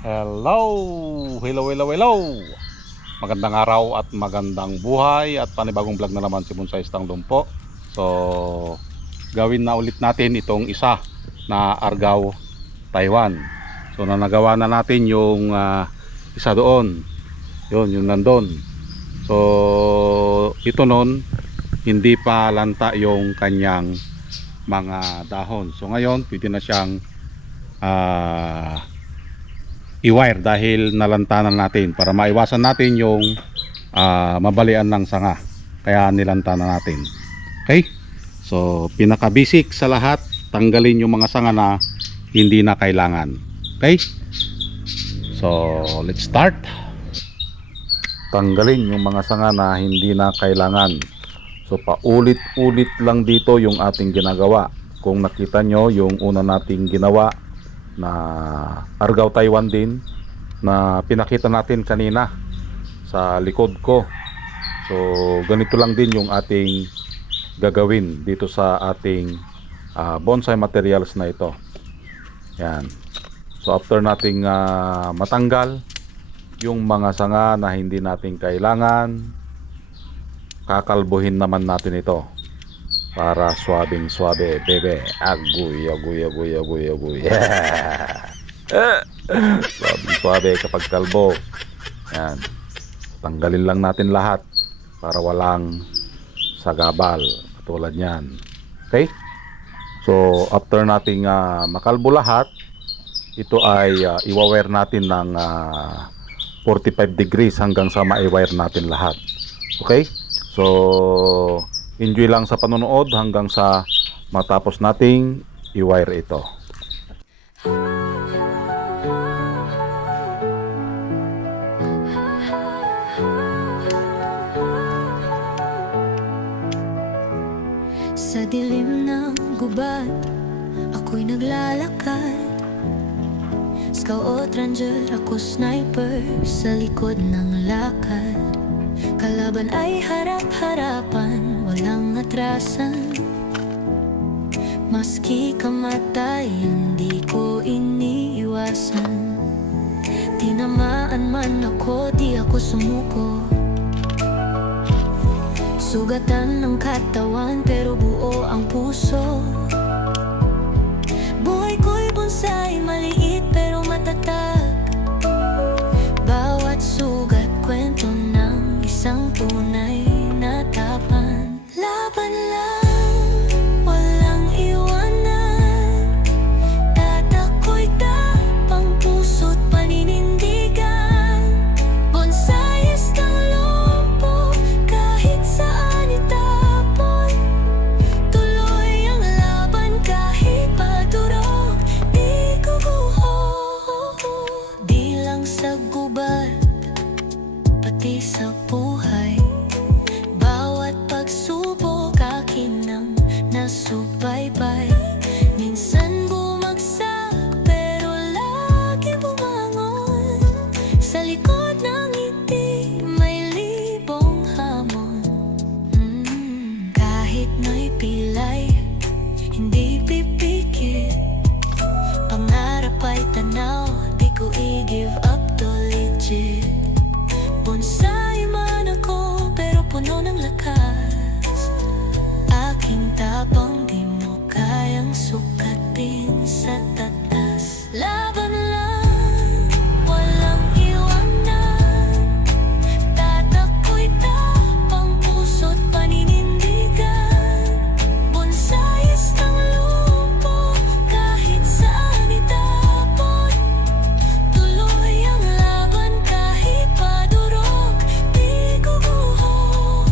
Hello! Hello, hello, hello! Magandang araw at magandang buhay at panibagong vlog na naman si Bonsai Stang Lumpo. So, gawin na ulit natin itong isa na Argao, Taiwan. So, nagawa na natin yung isa doon. Yun, yung nandun. So, ito nun, hindi pa lanta yung kanyang mga dahon. So, ngayon, pwede na siyang i-wire dahil nalantanan natin para maiwasan natin yung mabalian ng sanga, kaya nilanta na natin. Okay, so pinaka basic sa lahat, tanggalin yung mga sanga na hindi na kailangan. Okay, so let's start. Tanggalin yung mga sanga na hindi na kailangan. So paulit-ulit lang dito yung ating ginagawa. Kung nakita nyo yung una nating ginawa na Argao Taiwan din na pinakita natin kanina sa likod ko. So ganito lang din yung ating gagawin dito sa ating bonsai materials na ito. Yan. So after nating matanggal yung mga sanga na hindi natin kailangan, kakalbuhin naman natin ito para swabing swabe, bebe. Aguy, aguy, aguy, aguy, aguy. Swabing swabe kapag kalbo. Yan. Tanggalin lang natin lahat para walang sagabal katulad yan. Okay? So after nating makalbo lahat, ito ay iwa-wire natin ng 45 degrees hanggang sa ma-wire natin lahat. Okay? So enjoy lang sa panonood hanggang sa matapos nating i-wire ito. Sa dilim ng gubat, ako'y naglalakad. Scout ranger, ako sniper sa likod ng lakad. Kalaban ay harap-harapan, walang atrasan. Maski kamatay, hindi ko iniiwasan. Tinamaan man ako, di ako sumuko. Sugatan ng katawan, pero buo ang puso. Buhay ko'y bonsai, maliit pero matatag. Bawat sugat, kwento ng isang tunay na tapan. Laban lang, walang iwanan. Tatako'y tapang, puso't paninindigan. Bonsaiist ang lumpo, kahit saan itapon. Tuloy ang laban kahit padurog, di guguho. Di lang sa gubat, pati sa buhay. Bawat pagsubok akin ang nasubaybay. Minsan bumagsak pero lagi bumangon. Sa likod ng ngiti may libong hamon. Kahit na'y pilay, hindi pipikit. Pangarap ay tanaw, di ko i-give up to legit. Bonsai man ako, pero puno ng lakas. Aking tapang di mo kayang sukatin sa tatas. Laban lang, walang iwanan. Tatako'y tapang, puso't paninindigan. Bonsaiist ang lumpo, kahit saan itapon. Tuloy ang laban kahit padurog, di guguho.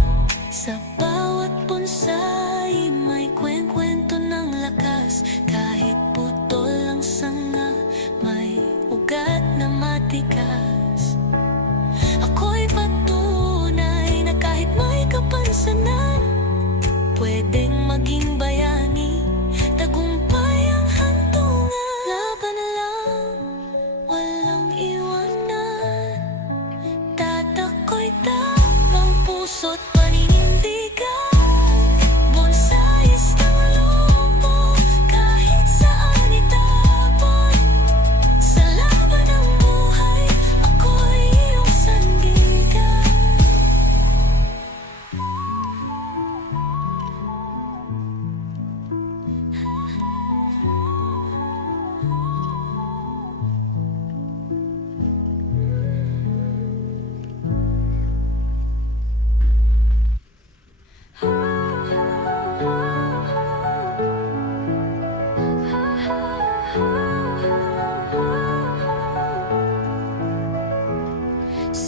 Sa bawat bonsai may kwento ng lakas.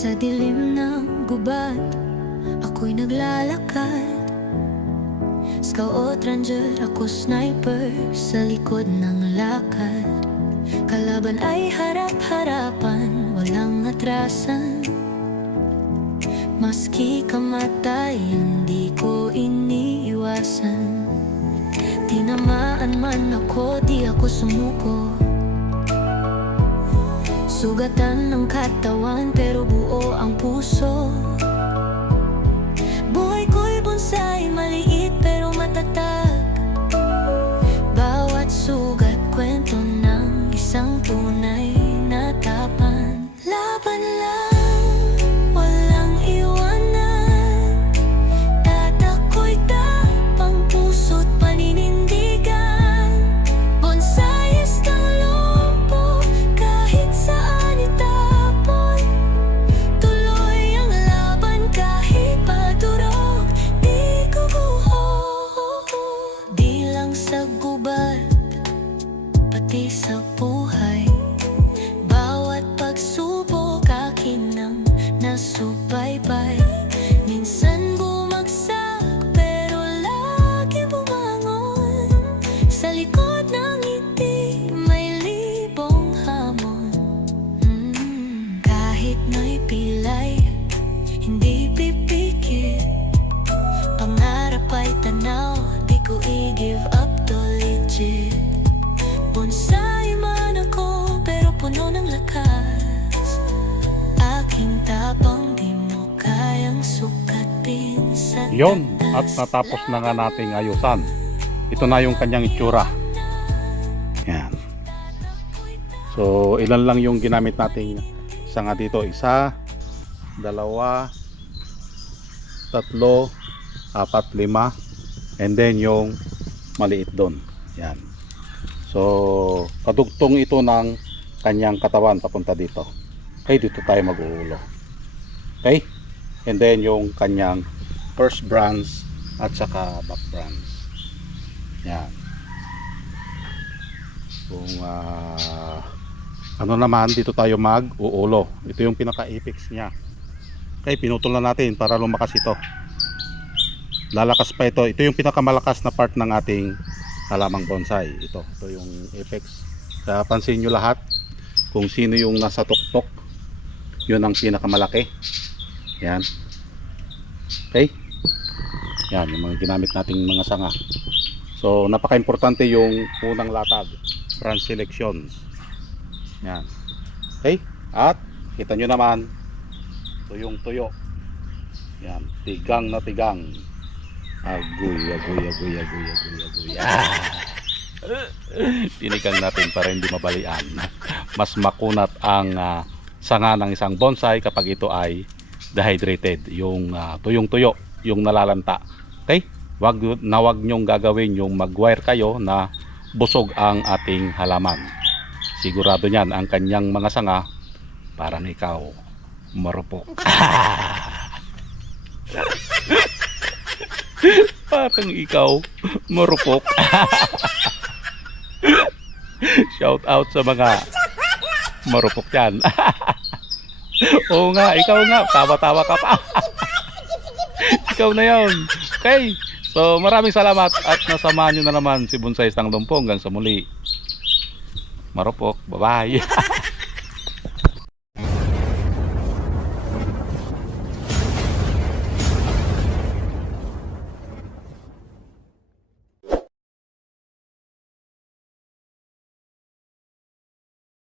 Sa dilim ng gubat, ako'y naglalakad. Scout ranger, ako sniper, sa likod ng lakad. Kalaban ay harap-harapan, walang atrasan. Maski kamatay, hindi ko iniiwasan. Tinamaan man ako, di ako sumuko. Sugatan ng katawan, pero buo ang puso. Buhay ko'y bonsai, maliit pero matatag. Bawat sugat, kwento ng isang tunay na tapan. Laban lang, walang iwanan. Tatako'y tapang, puso't paninindigan. Bonsais ng lumpo, kahit saan itapon. Tuloy ang laban kahit padurog, di guguho. Di lang sa gubat, pati sa buhay. Bawat pagsubok akin ang nasubaybay. Minsan bumagsak pero lagi bumangon. Sa likod ng ngiti may libong hamon. Kahit na'y pilay, hindi pipikit. Pangarap ay tanaw, di ko i-give up to legit. Bonsai man ako, pero puno ng lakas. Aking tapang di mo kayang sukatin sa Yon, at tatas. natapos na nga nating ayusan. Ito na yung kanyang itsura. Yan. So, ilan lang yung ginamit nating sanga dito? Isa, dalawa, tatlo, apat, lima, and then yung maliit doon. Yan. So, kadugtong ito ng kanyang katawan papunta dito. Okay, dito tayo mag-uulo. Okay? And then yung kanyang first branch at saka back branch. Yan. Kung ano naman, dito tayo mag-uulo. Ito yung pinaka-apex niya. Okay, pinutol na natin para lumakas ito. Lalakas pa ito. Ito yung pinakamalakas na part ng ating halamang bonsai. Ito yung apex. Kaya pansin nyo lahat kung sino yung nasa tuktok, yun ang pinakamalaki. Yan. Okay? Yan, yung mga ginamit nating mga sanga. So, napaka-importante yung unang latag, branch selections. Yan. Okay? At, kita nyo naman, tuyong tuyo. Yan, tigang na tigang. Agoy, agoy, agoy, agoy, agoy, agoy. Tinigang natin para hindi mabalian. Mas makunat ang sanga ng isang bonsai kapag ito ay dehydrated. Yung tuyong-tuyo, yung nalalanta. Okay? Wag nyong gagawin yung mag-wire kayo na busog ang ating halaman. Sigurado niyan ang kanyang mga sanga parang ikaw marupok. Parang ikaw marupok. Shout out sa mga marupok yan. Oo nga, ikaw nga, tawa-tawa ka pa. Ikaw na yun. Okay, so maraming salamat at nasamahan nyo na naman si Bonsais ng Lumpo. Hanggang sa muli, marupok, bye bye.